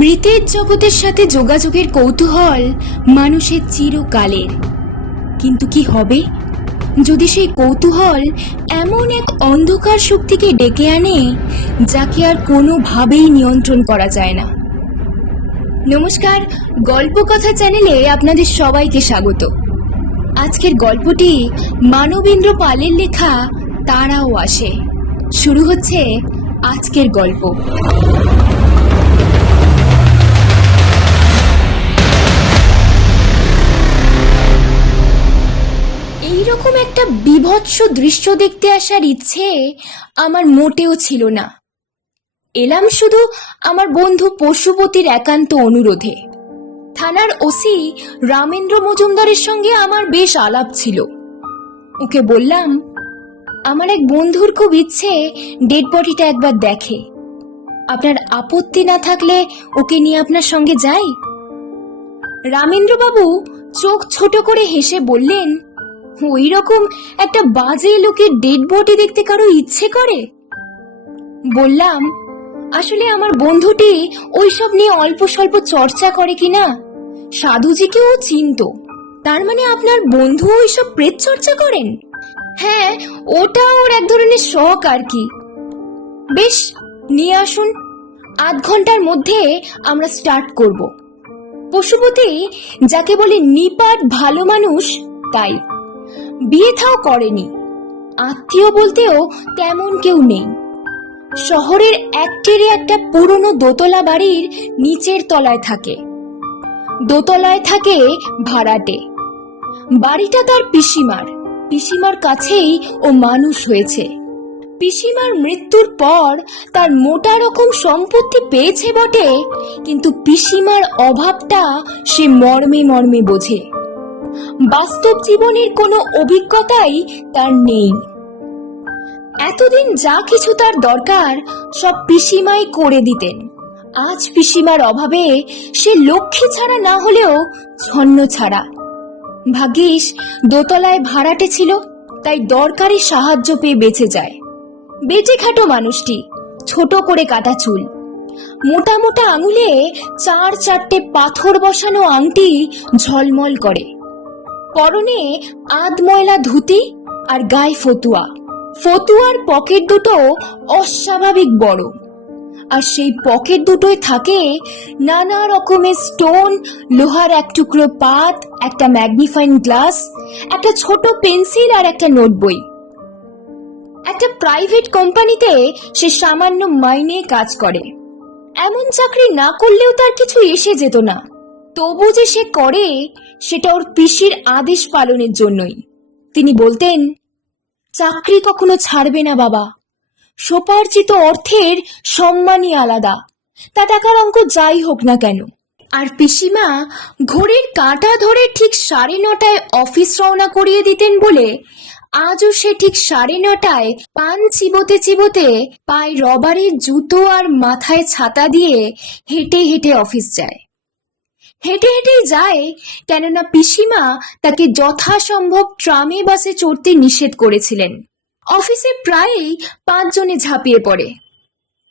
মৃতের জগতের সাথে যোগাযোগের কৌতূহল মানুষের চিরকালের। কিন্তু কি হবে যদি সেই কৌতূহল এমন এক অন্ধকার শক্তিকে ডেকে আনে যাকে আর কোনোভাবেই নিয়ন্ত্রণ করা যায় না। নমস্কার, গল্পকথা চ্যানেলে আপনাদের সবাইকে স্বাগত। আজকের গল্পটি মানবেন্দ্র পালের লেখা তারাও আসে। শুরু হচ্ছে আজকের গল্প। এইরকম একটা বিভৎস দৃশ্য দেখতে আসার ইচ্ছে আমার মোটেও ছিল না। এলাম শুধু আমার বন্ধু পশুপতির একান্ত অনুরোধে। থানার ওসি রামেন্দ্র মজুমদারের সঙ্গে আমার বেশ আলাপ ছিল। ওকে বললাম, আমার এক বন্ধুর খুব ইচ্ছে ডেড বডিটা একবার দেখে। আপনার আপত্তি না থাকলে ওকে নিয়ে আপনার সঙ্গে যাই। রামেন্দ্রবাবু চোখ ছোট করে হেসে বললেন, ওই রকম একটা বাজে লোকের ডেড বডি দেখতে কারো ইচ্ছে করে? বললাম, আসলে আমার বন্ধুটি ওইসব নিয়ে অল্প স্বল্প চর্চা করে কিনা। সাধুজিকেও চিনত। তার মানে আপনার বন্ধু ওইসব প্রেত চর্চা করেন? হ্যাঁ, ওটা ওর এক ধরনের শখ আর কি। বেশ, নিয়ে আসুন, আধ ঘন্টার মধ্যে আমরা স্টার্ট করব। পশুপতি যাকে বলে নিপাট ভালো মানুষ, তাই বিয়ে থাও করেনি, আত্মীয় বলতেও তেমন কেউ নেই। শহরের একটিরে একটা পুরনো দোতলা বাড়ির নিচের তলায় থাকে। দোতলায় থাকে ভাড়াটে। বাড়িটা তার পিসিমার কাছেই ও মানুষ হয়েছে। পিসিমার মৃত্যুর পর তার মোটা রকম সম্পত্তি পেয়েছে বটে, কিন্তু পিসিমার অভাবটা সে মর্মে মর্মে বোঝে। বাস্তব জীবনের কোনো অভিজ্ঞতাই তার নেই। এতদিন যা কিছু তার দরকার সব পিসিমাই করে দিতেন। আজ পিসিমার অভাবে সে লক্ষ্মী ছাড়া না হলেও ছন্ন ছাড়া। ভাগ্যিস দোতলায় ভাড়াটে ছিল, তাই দরকারি সাহায্য পেয়ে বেঁচে যায়। বেটে খাটো মানুষটি, ছোট করে কাটা চুল, মোটা মোটা আঙুলে 4-4টে পাথর বসানো আংটি ঝলমল করে। পরনে আধ ময়লা ধুতি আর গায়ে ফতুয়ার পকেট দুটো অস্বাভাবিক বড়, আর সেই পকেট দুটোয় থাকে নানা রকমের স্টোন, লোহার এক টুকরো পাত, একটা ম্যাগনিফাইং গ্লাস, একটা ছোট পেন্সিল আর একটা নোট বই। একটা প্রাইভেট কোম্পানিতে সে সামান্য মাইনে কাজ করে। এমন চাকরি না করলেও তার কিছু এসে যেত না। তবু যে সে করে সেটা ওর পিসির আদেশ পালনের জন্যই। তিনি বলতেন, চাকরি কখনো ছাড়বে না বাবা, সোপার্জিত অর্থের সম্মানই আলাদা, তা টাকার অঙ্ক যাই হোক না কেন। আর পিসিমা ঘড়ির কাঁটা ধরে ঠিক 9:30 অফিস রওনা করিয়ে দিতেন বলে আজও সে ঠিক 9:30 পান চিবোতে চিবোতে পায়ে রবারের জুতো আর মাথায় ছাতা দিয়ে হেঁটে হেঁটে অফিস যায়। হেঁটে হেঁটেই যায়, কেননা পিসিমা তাকে যথাসম্ভব ট্রামে বাসে চড়তে নিষেধ করেছিলেন। অফিসে প্রায়ই 5 জনে ঝাঁপিয়ে পড়ে।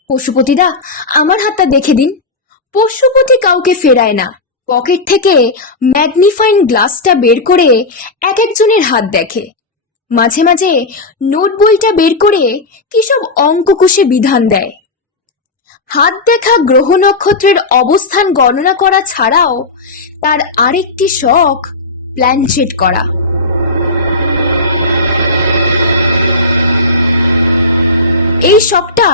পশুপতিদা, আমার হাতটা দেখে দিন। পশুপতি কাউকে ফেরায় না। পকেট থেকে ম্যাগনিফাইং গ্লাসটা বের করে এক একজনের হাত দেখে। মাঝে মাঝে নোট বইটা বের করে কি সব অঙ্ক কষে বিধান দেয়। হাত দেখা গ্রহ নক্ষত্রের অবস্থান গণনা করা ছাড়াও তার আরেকটি শখ প্ল্যানচেট করা। এই শখটা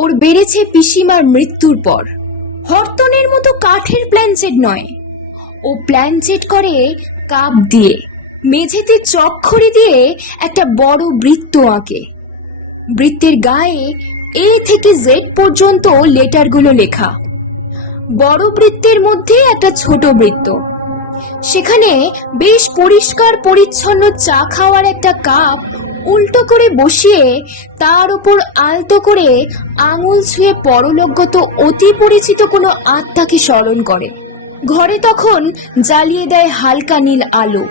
ওর বেড়েছে পিসিমার মৃত্যুর পর। হরতনের মতো কাঠের প্ল্যানচেট নয়, ও প্ল্যানচেট করে কাপ দিয়ে। মেঝেতে চকখড়ি দিয়ে একটা বড় বৃত্ত আঁকে। বৃত্তের গায়ে A থেকে Z পর্যন্ত লেটারগুলো লেখা। বড় বৃত্তের মধ্যে একটা ছোট বৃত্ত, সেখানে বেশ পরিষ্কার পরিচ্ছন্ন চা খাওয়ার একটা কাপ উল্টো করে বসিয়ে তার উপর আলতো করে আঙুল ছুঁয়ে পরলোকগত অতি পরিচিত কোনো আত্মাকে স্মরণ করে। ঘরে তখন জ্বালিয়ে দেয় হালকা নীল আলো,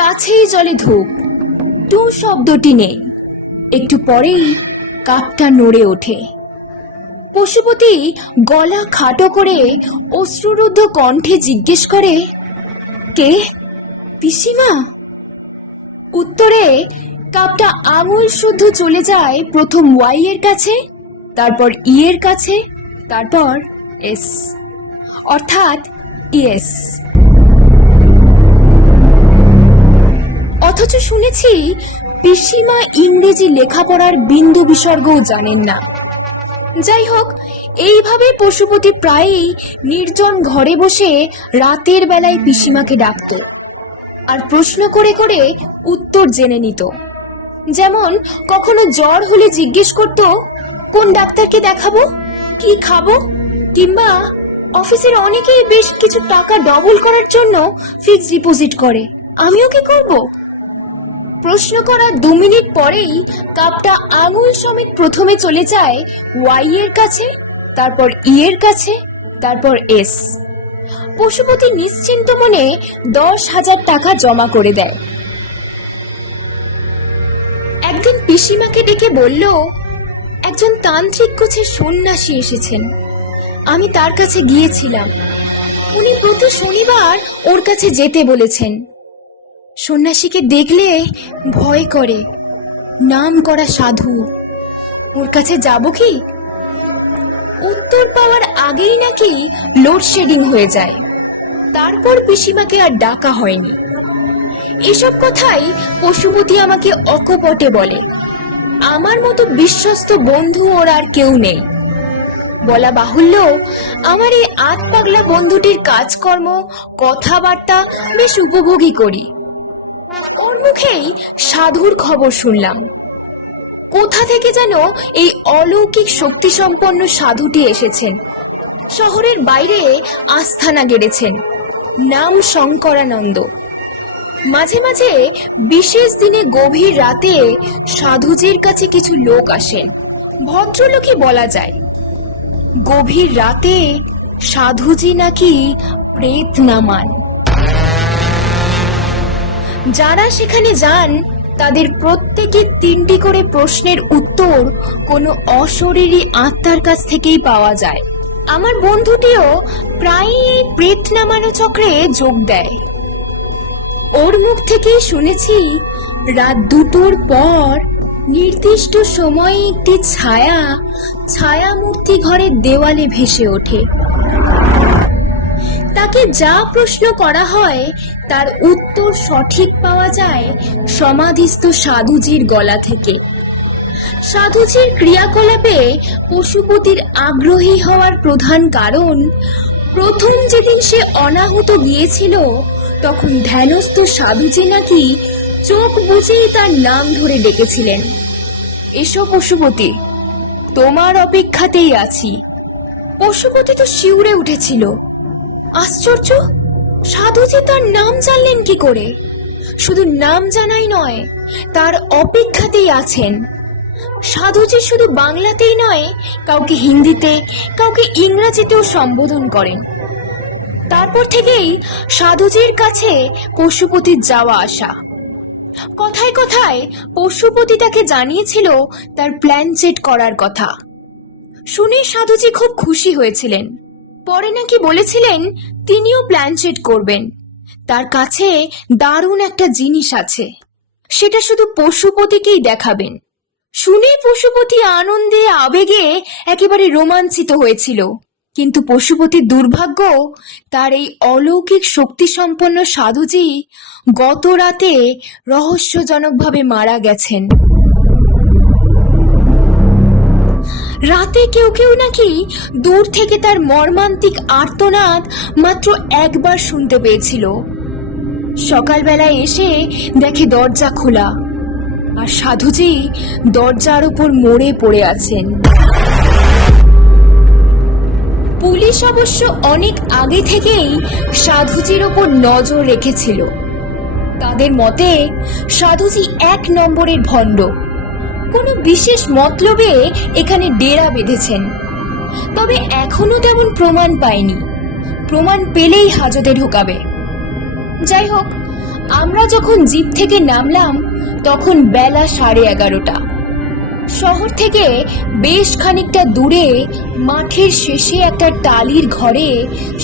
কাছেই জ্বলে ধূপ। টু শব্দটি নেই। একটু পরেই কাপটা নড়ে ওঠে। পশুপতি গলা খাটো করে অশ্রুরুদ্ধ কণ্ঠে জিজ্ঞেস করে, কে? পিসিমা? উত্তরে কাপটা আঙুল শুদ্ধ চলে যায় প্রথম ওয়াই এর কাছে, তারপর ই এর কাছে, তারপর এস, অর্থাৎ ইয়েস। অথচ শুনেছি পিসিমা ইংরেজি লেখাপড়ার বিন্দু বিসর্গও জানেন না। যাই হোক, এইভাবে পশুপতি প্রায়ই নির্জন ঘরে বসে রাতের বেলায় পিসিমাকে ডাকত আর প্রশ্ন করে করে উত্তর জেনে নিত। যেমন কখনো জ্বর হলে জিজ্ঞেস করত, কোন ডাক্তারকে দেখাবো, কি খাবো, কিংবা অফিসের অনেকেই বেশ কিছু টাকা ডবল করার জন্য ফিক্সড ডিপোজিট করে, আমিও কি করব? প্রশ্ন করার 2 মিনিট পরেই কাপটা আঙুল সমেত প্রথমে চলে যায় ওয়াই এর কাছে, তারপর ই এর কাছে, তারপর এস। পশুপতি নিশ্চিন্ত মনে 10,000 টাকা জমা করে দেয়। একদিন পিসিমাকে ডেকে বলল, একজন তান্ত্রিক গোছের সন্ন্যাসী এসেছেন, আমি তার কাছে গিয়েছিলাম। উনি প্রতি শনিবার ওর কাছে যেতে বলেছেন। সন্ন্যাসীকে দেখলে ভয় করে, নাম করা সাধু। ওর কাছে যাব কি? উত্তর পাওয়ার আগেই নাকি লোডশেডিং হয়ে যায়। তারপর পিসিমাকে আর ডাকা হয়নি। এসব কথাই পশুপতি আমাকে অকপটে বলে। আমার মতো বিশ্বস্ত বন্ধু ওর আর কেউ নেই। বলা বাহুল্য, আমার এই আত পাগলা বন্ধুটির কাজকর্ম, কথাবার্তা বেশ উপভোগী করি। ওর মুখেই সাধুর খবর শুনলাম। কোথা থেকে যেন এই অলৌকিক শক্তিসম্পন্ন সাধুটি এসেছেন। শহরের বাইরে আস্থানা গেড়েছেন, নাম শঙ্করানন্দ। মাঝে মাঝে বিশেষ দিনে গভীর রাতে সাধুজির কাছে কিছু লোক আসেন, ভদ্রলোকই বলা যায়। গভীর রাতে সাধুজি নাকি প্রেত নামান। যারা সেখানে যান তাদের প্রত্যেকে 3টি করে প্রশ্নের উত্তর কোনো অশরীরী আত্মার কাছ থেকেই পাওয়া যায়। আমার বন্ধুটিও প্রায়ই এই প্রেত নামানো চক্রে যোগ দেয়। ওর মুখ থেকেই শুনেছি রাত 2টোর পর নির্দিষ্ট সময়ে একটি ছায়ামূর্তি ঘরের দেওয়ালে ভেসে ওঠে। তাকে যা প্রশ্ন করা হয় তার উত্তর সঠিক পাওয়া যায় সমাধিস্থ সাধুজির গলা থেকে। সাধুজির ক্রিয়াকলাপে পশুপতির আগ্রহী হওয়ার প্রধান কারণ, প্রথম যেদিন সে অনাহুত গিয়েছিল তখন ধ্যানস্থ সাধুজি নাকি চোখ বুজেই তার নাম ধরে ডেকেছিলেন, এসো পশুপতি, তোমার অপেক্ষাতেই আছি। পশুপতি তো শিউরে উঠেছিল। আশ্চর্য, সাধুজি তার নাম জানলেন কি করে? শুধু নাম জানাই নয়, তার অপেক্ষাতেই আছেন। সাধুজি শুধু বাংলাতেই নয়, কাউকে হিন্দিতে, কাউকে ইংরেজিতেও সম্বোধন করেন। তারপর থেকেই সাধুজির কাছে পশুপতির যাওয়া আসা। কথায় কথায় পশুপতি তাকে জানিয়েছিল তার প্ল্যান চেট করার কথা। শুনে সাধুজি খুব খুশি হয়েছিলেন। পরে নাকি বলেছিলেন তিনিও প্ল্যান চেট করবেন। তার কাছে দারুণ একটা জিনিস আছে, সেটা শুধু পশুপতিকেই দেখাবেন। শুনে পশুপতি আনন্দে আবেগে একেবারে রোমাঞ্চিত হয়েছিল। কিন্তু পশুপতির দুর্ভাগ্য, তার এই অলৌকিক শক্তিসম্পন্ন সাধুজি গত রাতে রহস্যজনকভাবে মারা গেছেন। রাতে কেউ কেউ নাকি দূর থেকে তার মর্মান্তিক আর্তনাদ মাত্র একবার শুনতে পেয়েছিল। সকালবেলায় এসে দেখে দরজা খোলা, আর সাধুজি দরজার উপর মরে পড়ে আছেন। পুলিশ অবশ্য অনেক আগে থেকেই সাধুজির ওপর নজর রেখেছিল। তাদের মতে সাধুজি 1 নম্বরের ভণ্ড, কোনো বিশেষ মতলবে এখানে ডেরা বেঁধেছেন। তবে এখনো তেমন প্রমাণ পায়নি। প্রমাণ পেলেই হাজতে ঢোকাবে। যাই হোক, আমরা যখন জিপ থেকে নামলাম তখন বেলা 11:30। শহর থেকে বেশ খানিকটা দূরে মাঠের শেষে একটা টালির ঘরে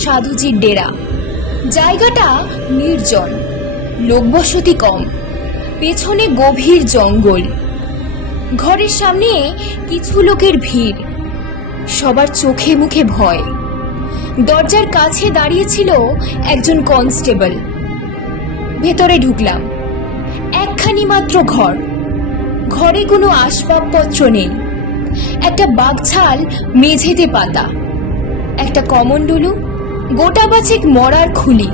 সাধুজির ডেরা। জায়গাটা নির্জন, লোকবসতি কম, পেছনে গভীর জঙ্গল। ঘরের সামনে কিছু লোকের ভিড়, সবার চোখে মুখে ভয়। দরজার কাছে দাঁড়িয়েছিল একজন কনস্টেবল। ভেতরে ঢুকলাম। একখানি মাত্র ঘর, ঘরে কোনো আসবাবপত্র নেই। একটা বাঘছাল মেঝেতে পাতা, একটা কমণ্ডলু, গোটা বাছেক মরার খুলি,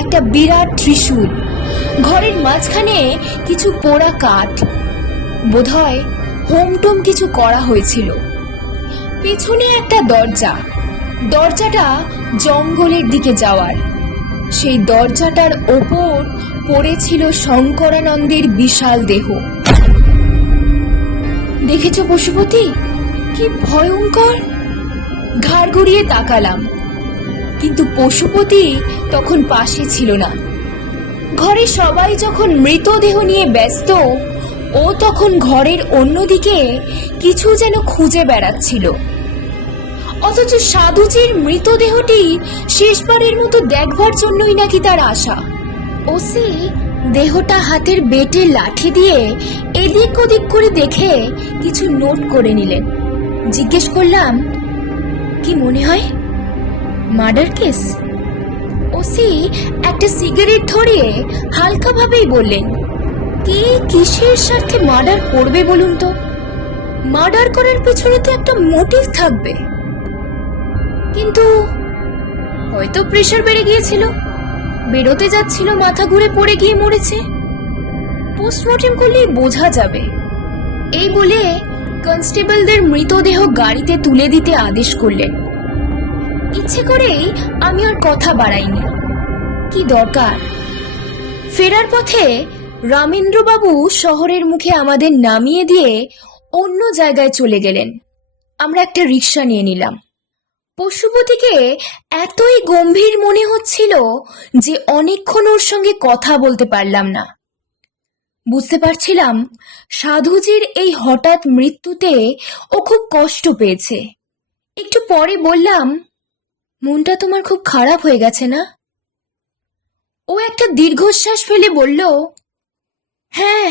একটা বিরাট ত্রিশূল। ঘরের মাঝখানে কিছু পোড়া কাঠ, বোধহয় হোমটোম কিছু করা হয়েছিল। পেছনে একটা দরজা, দরজাটা জঙ্গলের দিকে যাওয়ার। সেই দরজাটার ওপর পড়েছিল শঙ্করানন্দের বিশাল দেহ। দেখেছো পশুপতি, কি ভয়ঙ্কর! ঘাড় ঘুরিয়ে তাকালাম, কিন্তু পশুপতি তখন পাশে ছিল না। ঘরে সবাই যখন মৃতদেহ নিয়ে ব্যস্ত, ও তখন ঘরের অন্যদিকে কিছু যেন খুঁজে বেড়াচ্ছিল। অথচ সাধুজির মৃতদেহটি শেষবারের মতো দেখবার জন্যই নাকি তার আশা। ওসি দেহটা হাতের বেটে লাঠি দিয়ে এদিক ওদিক করে দেখে কিছু নোট করে নিলেন। জিজ্ঞেস করলাম, কি মনে হয়, মার্ডার কেস? ওসি একটা সিগারেট ধরিয়ে হালকাভাবেই বললেন, কে কিসের স্বার্থে মার্ডার করবে বলুন তো? মার্ডার করার পেছনে তো একটা মোটিভ থাকবে। কিন্তু হয়তো প্রেশার বেড়ে গিয়েছিল, বেরোতে যাচ্ছিল, মাথা ঘুরে পড়ে গিয়ে মরেছে। পোস্টমর্টেম করলেই বোঝা যাবে। এই বলে কনস্টেবলদের মৃতদেহ গাড়িতে তুলে দিতে আদেশ করলেন। ইচ্ছে করেই আমি আর কথা বাড়াইনি, কি দরকার। ফেরার পথে রামেন্দ্রবাবু শহরের মুখে আমাদের নামিয়ে দিয়ে অন্য জায়গায় চলে গেলেন। আমরা একটা রিক্সা নিয়ে নিলাম। পশুপতিকে এতই গম্ভীর মনে হচ্ছিল যে অনেকক্ষণ ওর সঙ্গে কথা বলতে পারলাম না। বুঝতে পারছিলাম সাধুজির এই হঠাৎ মৃত্যুতে ও খুব কষ্ট পেয়েছে। একটু পরে বললাম, মনটা তোমার খুব খারাপ হয়ে গেছে না? ও একটা দীর্ঘশ্বাস ফেলে বলল, হ্যাঁ,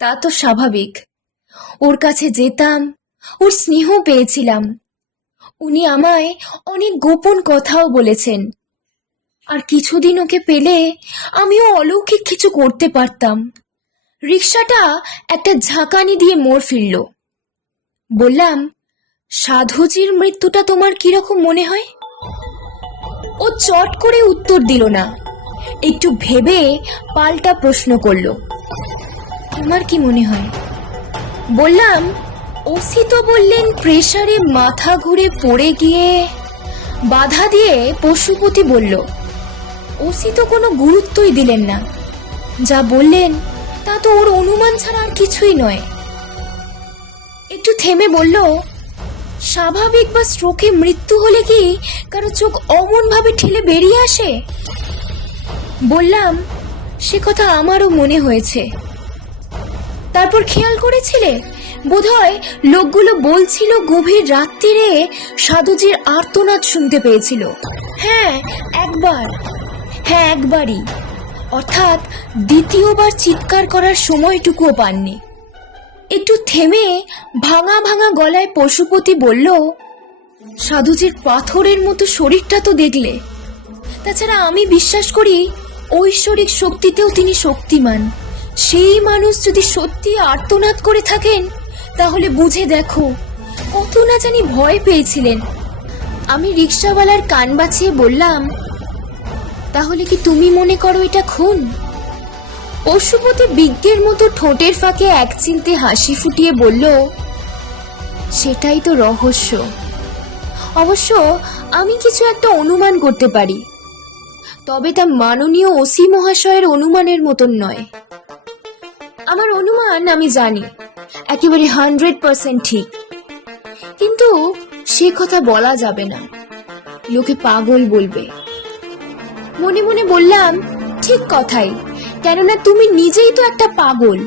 তা তো স্বাভাবিক। ওর কাছে যেতাম, ওর স্নেহ পেয়েছিলাম। উনি আমায় অনেক গোপন কথাও বলেছেন। আর কিছুদিন ওকে পেলে আমিও অলৌকিক কিছু করতে পারতাম। রিক্সাটা একটা ঝাঁকানি দিয়ে মোড় ফিরল। বললাম, সাধুজির মৃত্যুটা তোমার কিরকম মনে হয়? ও চট করে উত্তর দিল না, একটু ভেবে পাল্টা প্রশ্ন করল, তোমার কি মনে হয়? বললাম, ওসি তো বললেন প্রেসারে মাথা ঘুরে পড়ে গিয়ে। বাধা দিয়ে পশুপতি বলল, ওসি তো কোনো গুরুত্বই দিলেন না। যা বললেন তা তো ওর অনুমান ছাড়া আর কিছুই নয়। একটু থেমে বলল, স্বাভাবিক বা স্ট্রোকে মৃত্যু হলে কি কারো চোখ অমন ভাবে ঠেলে বেরিয়ে আসে? বললাম, সে কথা আমারও মনে হয়েছে। তারপর খেয়াল করেছিলে, বোধহয় লোকগুলো বলছিল গভীর রাত্রিরে সাধুজির আর্তনাদ শুনতে পেয়েছিল। হ্যাঁ, একবারই, অর্থাৎ দ্বিতীয়বার চিৎকার করার সময়টুকুও পাননি। একটু থেমে ভাঙা ভাঙা গলায় পশুপতি বলল, সাধুজির পাথরের মতো শরীরটা তো দেখলে। তাছাড়া আমি বিশ্বাস করি ঐশ্বরিক শক্তিতেও তিনি শক্তিমান। সেই মানুষ যদি সত্যি আর্তনাদ করে থাকেন, তাহলে বুঝে দেখো কত না জানি ভয় পেয়েছিলেন। আমি রিক্সাওয়ালার কান বাঁচিয়ে বললাম, তাহলে কি তুমি মনে করো এটা খুন? পশুপতি বিজ্ঞের মতো ঠোঁটের ফাঁকে এক চিলতে হাসি ফুটিয়ে বলল, সেটাই তো রহস্য। অবশ্য আমি কিছু একটা অনুমান করতে পারি, তবে তা মাননীয় ওসি মহাশয়ের অনুমানের মতন নয়। আমার অনুমান আমি জানি একেবারে 100% ঠিক, কিন্তু সে কথা বলা যাবে না, লোকে পাগল বলবে। মনে মনে বললাম, ঠিক কথাই, কেননা তুমি নিজেই তো একটা পাগল।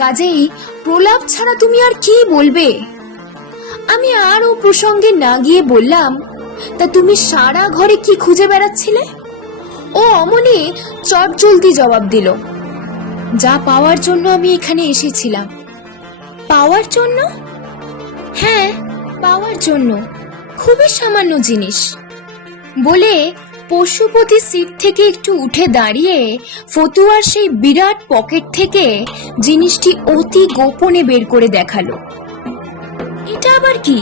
কাজেই প্রলাপ ছাড়া তুমি আর কি বলবে? আমি আর ও প্রসঙ্গে না গিয়ে বললাম, তা তুমি সারা ঘরে কি খুঁজে বেড়াচ্ছিলে? ও অমনি চটজলদি জবাব দিল, যা পাওয়ার জন্য আমি এখানে এসেছিলাম। পাওয়ার জন্য? হ্যাঁ, পাওয়ার জন্য, খুবই সামান্য জিনিস। বলে পশুপতি সিট থেকে একটু উঠে দাঁড়িয়ে ফতুয়ার সেই বিরাট পকেট থেকে জিনিসটি অতি গোপনে বের করে দেখালো। এটা আবার কি?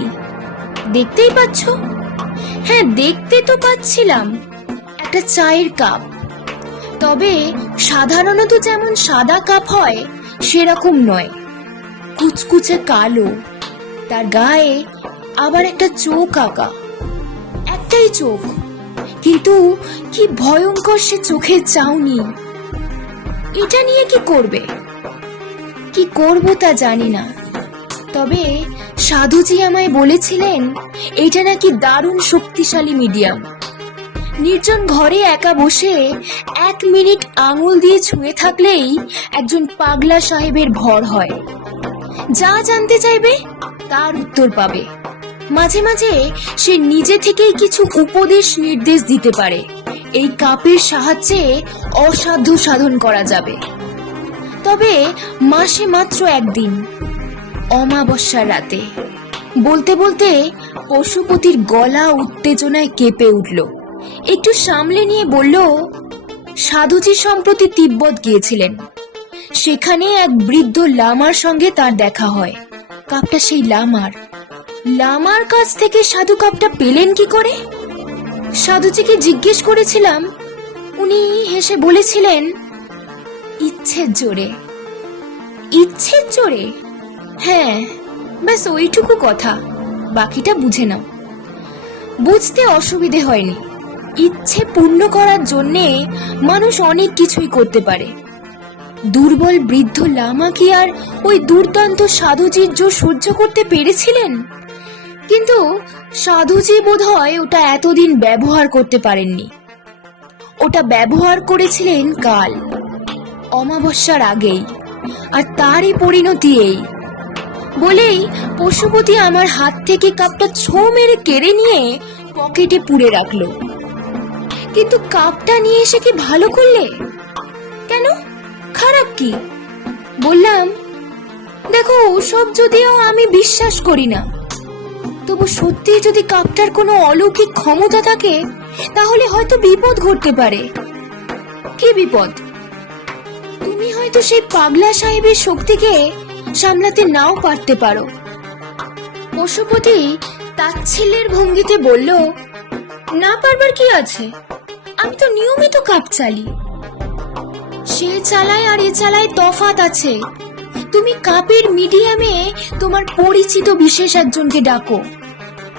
দেখতেই পাচ্ছ? হ্যাঁ, দেখতে তো পাচ্ছিলাম, একটা চায়ের কাপ। তবে সাধারণত যেমন সাদা কাপ হয় সেরকম নয়, কুচকুচে কালো, তার গায়ে আবার একটা চোখ আঁকা। একটাই চোখ, কিন্তু কি ভয়ঙ্কর সে চোখের চাউনি! এটা নিয়ে কি করবে? কি করব তা জানি না, তবে সাধুজি আমায় বলেছিলেন এটা নাকি দারুণ শক্তিশালী মিডিয়াম। নির্জন ঘরে একা বসে 1 মিনিট আঙুল দিয়ে ছুঁয়ে থাকলেই একজন পাগলা সাহেবের ভর হয়। যা জানতে চাইবে তার উত্তর পাবে। মাঝে মাঝে সে নিজে থেকেই কিছু উপদেশ নির্দেশ দিতে পারে। এই কাপের সাহায্যে অসাধ্য সাধন করা যাবে। তবে মাসে মাত্র একদিন, অমাবস্যার রাতে। বলতে বলতে পশুপতির গলা উত্তেজনায় কেঁপে উঠল। একটু সামলে নিয়ে বলল, সাধুজি সম্প্রতি তিব্বত গিয়েছিলেন। সেখানে এক বৃদ্ধ লামার সঙ্গে তার দেখা হয়। কাপটা সেই লামার। লামার কাছ থেকে সাধু কাপটা পেলেন কি করে? সাধুজিকে জিজ্ঞেস করেছিলাম, উনি হেসে বলেছিলেন, ইচ্ছের জোরে। ইচ্ছের জোরে? হ্যাঁ, ব্যাস ওইটুকু কথা, বাকিটা বুঝে নাও। বুঝতে অসুবিধে হয়নি। ইচ্ছে পূর্ণ করার জন্যে মানুষ অনেক কিছুই করতে পারে। দুর্বল বৃদ্ধ লামা কি আর ওই দুর্দান্ত সাধুজির জোর সহ্য করতে পেরেছিলেন? কিন্তু সাধুজি বোধহয় ওটা এতদিন ব্যবহার করতে পারেননি। ওটা ব্যবহার করেছিলেন কাল, অমাবস্যার আগেই, আর তারই পরিণতি এই। বলেই পশুপতি আমার হাত থেকে কাপটা ছো মেরে কেড়ে নিয়ে পকেটে পুরে রাখলো। কিন্তু কাপটা নিয়ে এসে কি ভালো করলে? কেন, খারাপ কি? বললাম, দেখো, ওসব যদিও আমি বিশ্বাস করি না, তবু সত্যি যদি কাপটার কোনো অলৌকিক ক্ষমতা থাকে তাহলে হয়তো বিপদ ঘটতে পারে। কি বিপদ? তুমি হয়তো সেই পাগলা সাহেবের শক্তিকে সামলাতে নাও পারতে পারো। পশুপতি তাচ্ছিল্যের ভঙ্গিতে বলল, না পারবার কি আছে? আমি তো নিয়মিত কাপ চালি। সে চালায় আর এ চালায় তফাৎ আছে। তুমি কাপের মিডিয়ামে তোমার পরিচিত বিশেষ একজনকে ডাকো।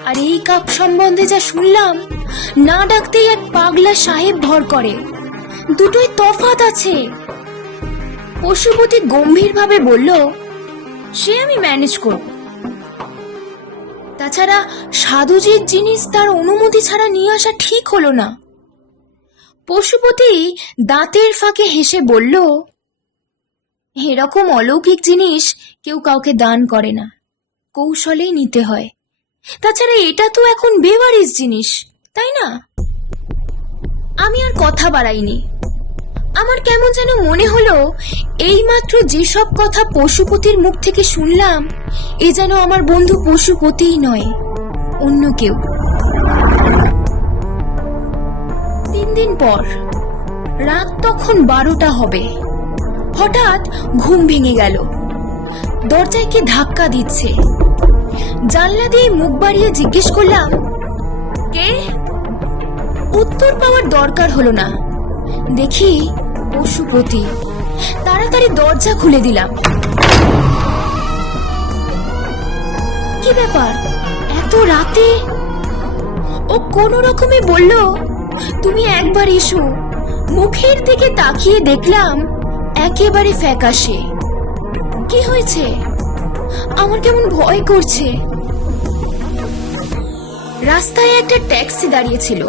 আর এই কাপ সম্বন্ধে যা শুনলাম, না ডাকতেই এক পাগলা সাহেব ভর করে। দুটোই তফাৎ আছে। পশুপতি গম্ভীরভাবে বলল, সে আমি ম্যানেজ করব। তাছাড়া সাধুজির জিনিস তার অনুমতি ছাড়া নিয়ে আসা ঠিক হলো না। পশুপতি দাঁতের ফাঁকে হেসে বলল, এরকম অলৌকিক জিনিস কেউ কাউকে দান করে না, কৌশলেই নিতে হয়। তাছাড়া এটা তো এখন বেওয়ারিশ জিনিস, তাই না? আমি আর কথা বাড়াইনি। আমার কেমন যেন মনে হলো এইমাত্র যেসব কথা পশুপতির মুখ থেকে শুনলাম, এ যেন আমার বন্ধু পশুপতিই নয়, অন্য কেউ। 3 দিন পর রাত তখন 12টা হবে। হঠাৎ ঘুম ভেঙে গেল। দরজায় কে ধাক্কা দিচ্ছে। জানলা দিয়ে মুখ বাড়িয়ে জিজ্ঞেস করলাম, কে? উত্তর পাওয়ার দরকার হলো না। দেখি পশুপতি। তাড়াতাড়ি দরজা খুলে দিলাম। কি ব্যাপার, এত রাতে? ও কোন রকমে বলল, তুমি একবার এসো। মুখের দিকে তাকিয়ে দেখলাম একেবারে ফ্যাকাশে। কি হয়েছে? আমার কেমন ভয় করছে। রাস্তায় একটা ট্যাক্সি দাঁড়িয়েছিল,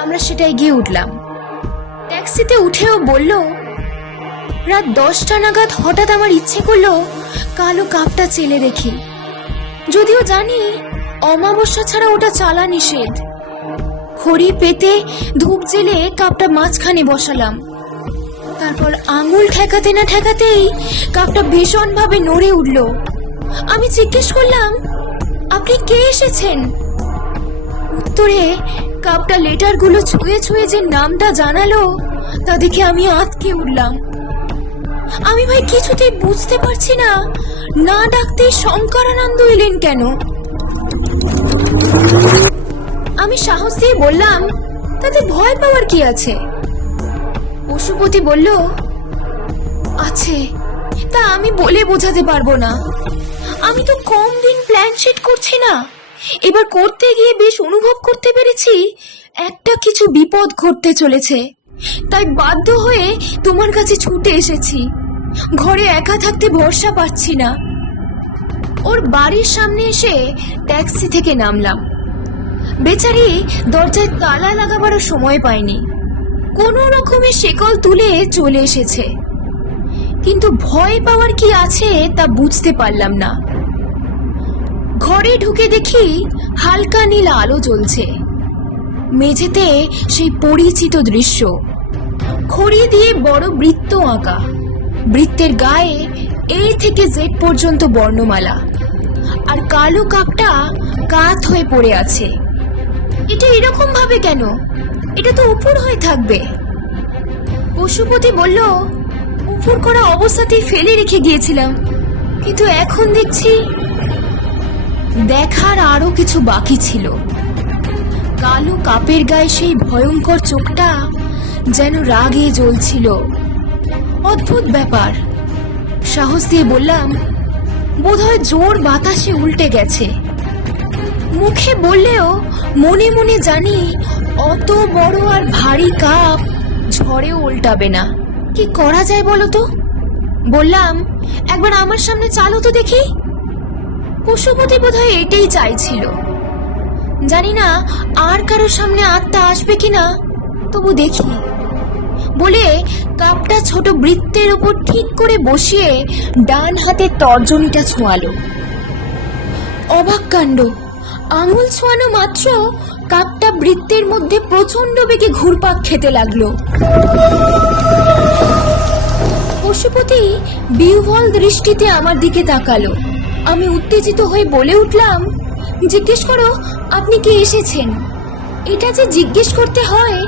আমরা সেটাই গিয়ে উঠলাম। ট্যাক্সিতে উঠেও বলল, রাত 10টা নাগাদ হঠাৎ আমার ইচ্ছে করলো কালো কাপটা চেলে দেখি, যদিও জানি অমাবস্যা ছাড়া ওটা চালা নিষেধ। খড়ি পেতে ধূপ জেলে কাপটা মাঝখানে বসালাম। তারপর আঙুল ঠেকাতে না ঠেকাতেই কাপটা ভীষণ ভাবে নড়ে উঠল। আমি জিজ্ঞেস করলাম, আপনি কে এসেছেন? উত্তরে কাপটা লেটারগুলো ছুঁয়ে ছুঁয়ে যে নামটা জানালো তা দেখে আমি আঁতকে উঠলাম। আমি ভাই কিছুতেই বুঝতে পারছি না, না ডাকতে শঙ্করানন্দ এলেন কেন। আমি সাহস দিয়ে বললাম, তাতে ভয় পাওয়ার কি আছে? পশুপতি বলল, আছে, তা আমি বলে বোঝাতে পারবো না। আমি তো কম দিন প্ল্যান শিট করছি না, এবার করতে গিয়ে বেশ অনুভব করতে পেরেছি একটা কিছু বিপদ ঘটতে চলেছে। তাই বাধ্য হয়ে তোমার কাছে ছুটে এসেছি। ঘরে একা থাকতে ভরসা পাচ্ছি না। ওর বাড়ির সামনে এসে ট্যাক্সি থেকে নামলাম। বেচারি দরজায় তালা লাগাবারও সময় পায়নি, কোনো রকমে শেকল তুলে চলে এসেছে। কিন্তু ভয় পাওয়ার কি আছে তা বুঝতে পারলাম না। ঘরে ঢুকে দেখি হালকা নীল আলো জ্বলছে। মেঝেতে সেই পরিচিত দৃশ্য, খড়ি দিয়ে বড় বৃত্ত আঁকা। বৃত্তের গায়ে এ থেকে জেড পর্যন্ত বর্ণমালা, আর কালো কাপটা কাত হয়ে পড়ে আছে। এটা এরকম ভাবে কেন? এটা তো উপর হয়ে থাকবে। পশুপতি বলল, উপর করা অবস্থাতেই ফেলে রেখে গিয়েছিলাম, কিন্তু এখন দেখছি। দেখার আরো কিছু বাকি ছিল। কালো কাপের গায়ে সেই ভয়ঙ্কর চোখটা যেন রাগে জ্বলছিল। অদ্ভুত ব্যাপার। সাহস দিয়ে বললাম, বোধহয় জোর বাতাসে উল্টে গেছে। মুখে বললেও মনে মনে জানি অত বড় আর ভারী কাপ ঝড়েও উল্টাবে না। কি করা যায় বলো তো? বললাম, একবার আমার সামনে চালো তো দেখি। পশুপতি বোধহয় এটাই চাইছিল। জানি না আর কারোর সামনে আত্মা আসবে কিনা, তবু দেখি বলে কাপটা ছোট বৃত্তের উপর ঠিক করে বসিয়ে ডান হাতে তর্জনীটা ছোঁয়ালো। অবাক কাণ্ড! আঙুল ছোঁয়ানো মাত্র কাপটা বৃত্তের মধ্যে প্রচন্ড বেগে ঘুরপাক খেতে লাগলো। পশুপতি বিহ্বল দৃষ্টিতে আমার দিকে তাকালো। আমি উত্তেজিত হয়ে বলে উঠলাম, জিজ্ঞেস করো আপনি কি এসেছেন। এটা যে জিজ্ঞেস করতে হয়,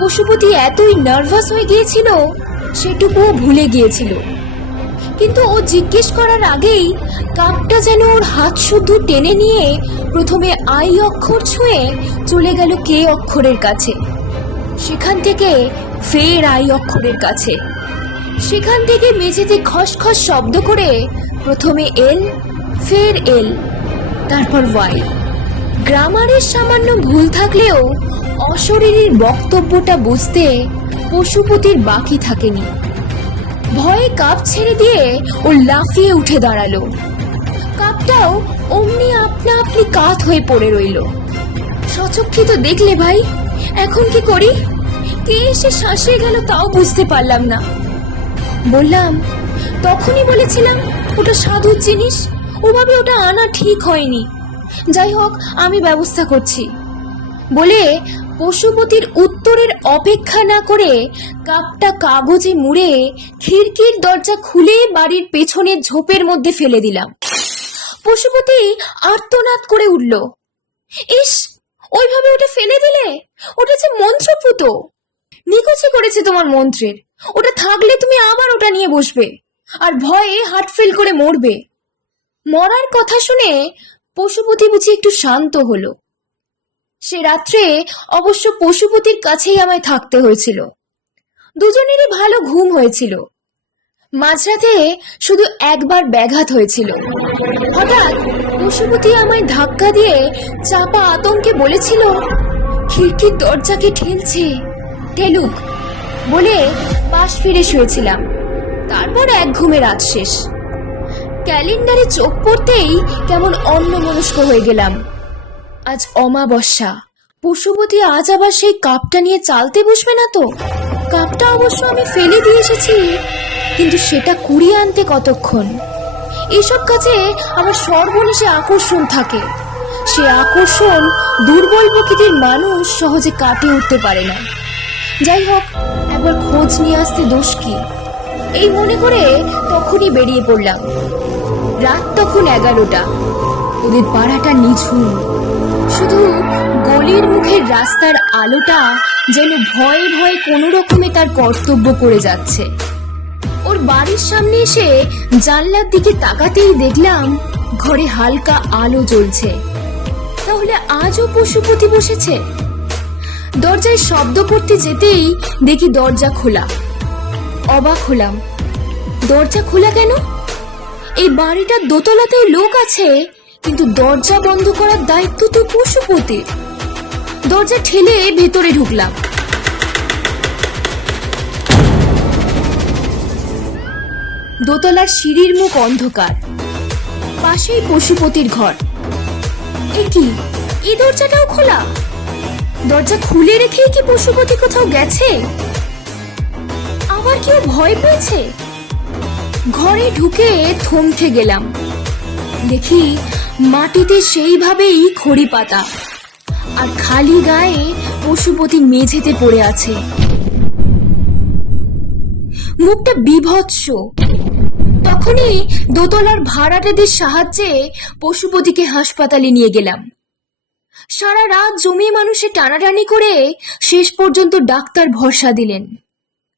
পশুপতি এতই নার্ভাস হয়ে গিয়েছিল সেটুকুও ভুলে গিয়েছিল। কিন্তু ও জিজ্ঞেস করার আগেই কাপটা যেন ওর হাত শুদ্ধ টেনে নিয়ে প্রথমে আই অক্ষর ছুঁয়ে চলে গেল কে অক্ষরের কাছে, সেখান থেকে ফের আই অক্ষরের কাছে, সেখান থেকে মেঝেতে খসখস শব্দ করে প্রথমে এল, ফের এল, তারপর ওয়াই। গ্রামারের সামান্য ভুল থাকলেও অশরীরীর বক্তব্যটা বুঝতে পশুপতির বাকি থাকেনি। ভয়ে কাপ ছেড়ে দিয়ে ও লাফিয়ে উঠে দাঁড়ালো। কাপটাও অমনি আপনা আপনি কাত হয়ে পড়ে রইল। সচক্ষিত দেখলে ভাই, এখন কি করি? কে এসে শাসিয়ে গেল তাও বুঝতে পারলাম না। বললাম, তখনই বলেছিলাম ওটা সাধুর জিনিস, ওভাবে ওটা আনা ঠিক হয়নি। যাই হোক, আমি ব্যবস্থা করছি বলে পশুপতির উত্তরের অপেক্ষা না করে কাপটা কাগজে মুড়ে খিড়কির দরজা খুলে বাড়ির পেছনের ঝোপের মধ্যে ফেলে দিলাম। পশুপতি আর্তনাদ করে উঠল, ইস, ওইভাবে ওটা ফেলে দিলে? ওটা যে মন্ত্রপুত, নিকুচি করেছে তোমার মন্ত্রের। ওটা থাকলে তুমি আবার ওটা নিয়ে বসবে আর ভয়ে হার্ট ফেল করে মরবে। মরার কথা শুনে পশুপতি বুঝি একটু শান্ত হলো। সে রাত্রে অবশ্য পশুপতির কাছেই আমায় থাকতে হয়েছিল। দুজনেরই ভালো ঘুম হয়েছিল। মাঝরাতে শুধু একবার ব্যাঘাত হয়েছিল। হঠাৎ পশুপতি আমায় ধাক্কা দিয়ে চাপা আতঙ্কে বলেছিল, খিড়কির দরজাকে ঠেলছে, ঠেলুক বলে পাশ ফিরে শুয়েছিলাম। তারপর এক ঘুমে রাত শেষ। ক্যালেন্ডারে চোখ পড়তেই কেমন অন্যমনস্ক হয়ে গেলাম। আজ অমাবস্যা। পশুপতি আজ আবার সেই কাপটা নিয়ে চালতে বসবে না তো? কাপটা অবশ্য আমি ফেলে দিয়ে এসেছি, কিন্তু সেটা কুড়িয়ে আনতে কতক্ষণ? এসব কাজে আমার সর্বনেশে আকর্ষণ থাকে। সে আকর্ষণ দুর্বল প্রকৃতির মানুষ সহজে কাটিয়ে উঠতে পারে না। যাই হোক, একবার খোঁজ নিয়ে আসতে দোষ কি, এই মনে করে তখনই বেরিয়ে পড়লাম। রাত তখন 11টা। ওদের পাড়াটা নিঝুম, শুধু গলির মুখের রাস্তার আলোটা যেন ভয়ে ভয়ে কোনো রকমে তার কর্তব্য করে যাচ্ছে। ওর বাড়ির সামনে এসে জানলার দিকে তাকাতেই দেখলাম ঘরে হালকা আলো জ্বলছে। তাহলে আজও পশুপতি বসেছে? দরজায় শব্দ করতে যেতেই দেখি দরজা খোলা। অবাক হলাম, দরজা খোলা কেন? এই বাড়িটার দোতলাতেও লোক আছে, কিন্তু দরজা বন্ধ করার দায়িত্ব তো পশুপতির। দরজা ঠেলে ভেতরে ঢুকলাম। দোতলার সিঁড়ির মুখ অন্ধকার, পাশেই পশুপতির ঘর। এ কি, এই দরজাটাও খোলা? দরজা খুলে রেখেই কি পশুপতি কোথাও গেছে? আবার কেউ ভয় পেয়েছে? ঘরে ঢুকে থমকে গেলাম। দেখি মাটিতে সেইভাবেই খড়ি পাতা, আর খালি গায়ে পশুপতি মেঝেতে পড়ে আছে। মুখটা বিভৎস। তখনই দোতলার ভাড়াটেদের সাহায্যে পশুপতিকে হাসপাতালে নিয়ে গেলাম। সারা রাত জমিয়ে মানুষে টানাটানি করে শেষ পর্যন্ত ডাক্তার ভরসা দিলেন,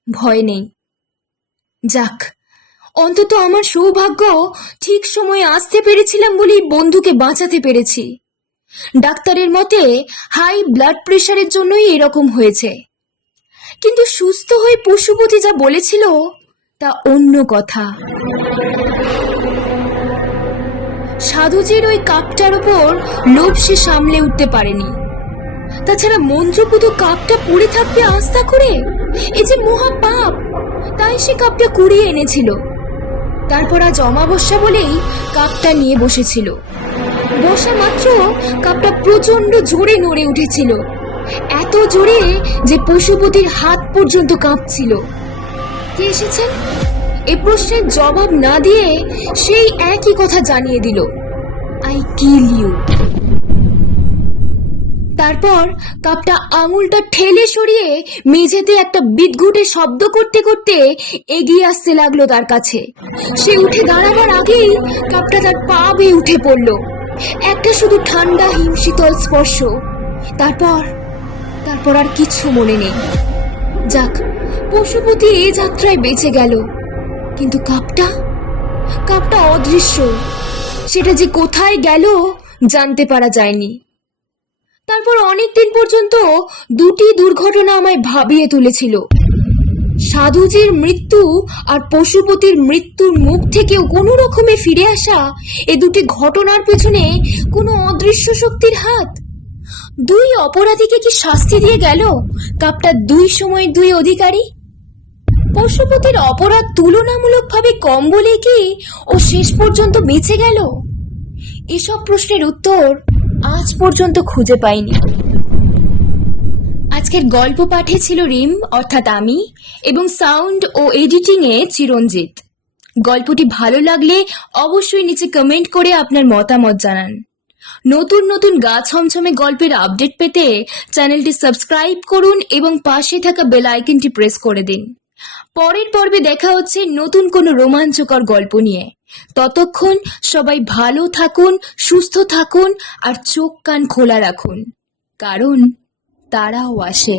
ভয় নেই। যাক, অন্তত আমার সৌভাগ্য, ঠিক সময়ে আসতে পেরেছিলাম বলেই বন্ধুকে বাঁচাতে পেরেছি। ডাক্তারের মতে হাই ব্লাড প্রেশারের জন্যই এরকম হয়েছে, কিন্তু সুস্থ হয়ে পশুপতি যা বলেছিল তা অন্য কথা। সাধুজির ওই কাপটার উপর লোভ সে সামলে উঠতে পারেনি। তাছাড়া মন্ত্রপুত কাপটা পড়ে থাকবে আস্থা করে, এ যে মহা পাপ। তাই সে কাপটা কুড়িয়ে এনেছিল। তারপর আজ অমাবস্যা বলেই কাপটা নিয়ে বসেছিল। বসা মাত্র কাপটা প্রচন্ড জোরে নড়ে উঠেছিল, এত জোরে যে পশুপতির হাত পর্যন্ত কাঁপছিল। কে এসেছেন? এ প্রশ্নের জবাব না দিয়ে সেই একই কথা জানিয়ে দিল, আই কিল ইউ। তারপর কাপটা আঙুলটা ঠেলে সরিয়ে মেঝেতে একটা বিদঘুটে শব্দ করতে করতে এগিয়ে আসতে লাগলো তার কাছে। সে উঠে দাঁড়াবার আগেই কাপটা তার পা বেয়ে উঠে পড়ল। একটা শুধু ঠান্ডা হিমশীতল স্পর্শ। তারপর আর কিছু মনে নেই। যাক, পশুপতি এ যাত্রায় বেঁচে গেল, কিন্তু কাপটা অদৃশ্য। সেটা যে কোথায় গেল জানতে পারা যায়নি। তারপর অনেক দিন পর্যন্ত দুটি দুর্ঘটনা আমায় ভাবিয়ে তুলেছিল। সাধুজির মৃত্যু আর পশুপতির মৃত্যুর মুখ থেকেও কোনো রকমে ফিরে আসা, এ দুটি ঘটনার পেছনে কোনো অদৃশ্য শক্তির হাত। দুই অপরাধীকে কি শাস্তি দিয়ে গেল কাপটা দুই সময়ের দুই অধিকারী? পশুপতির অপরাধ তুলনামূলকভাবে কম বলে কি ও শেষ পর্যন্ত বেঁচে গেল? এসব প্রশ্নের উত্তর আজ পর্যন্ত খুঁজে পাইনি। আজকের গল্প পাঠে ছিল রিম অর্থাৎ আমি, এবং সাউন্ড ও এডিটিং এ চিরঞ্জিত। গল্পটি ভালো লাগলে অবশ্যই নিচে কমেন্ট করে আপনার মতামত জানান। নতুন নতুন গা ছমছমে গল্পের আপডেট পেতে চ্যানেলটি সাবস্ক্রাইব করুন এবং পাশে থাকা বেল আইকনটি প্রেস করে দিন। পরের পর্বে দেখা হচ্ছে নতুন কোনো রোমাঞ্চকর গল্প নিয়ে। ততক্ষণ সবাই ভালো থাকুন, সুস্থ থাকুন আর চোখ কান খোলা রাখুন, কারণ তারাও আসে।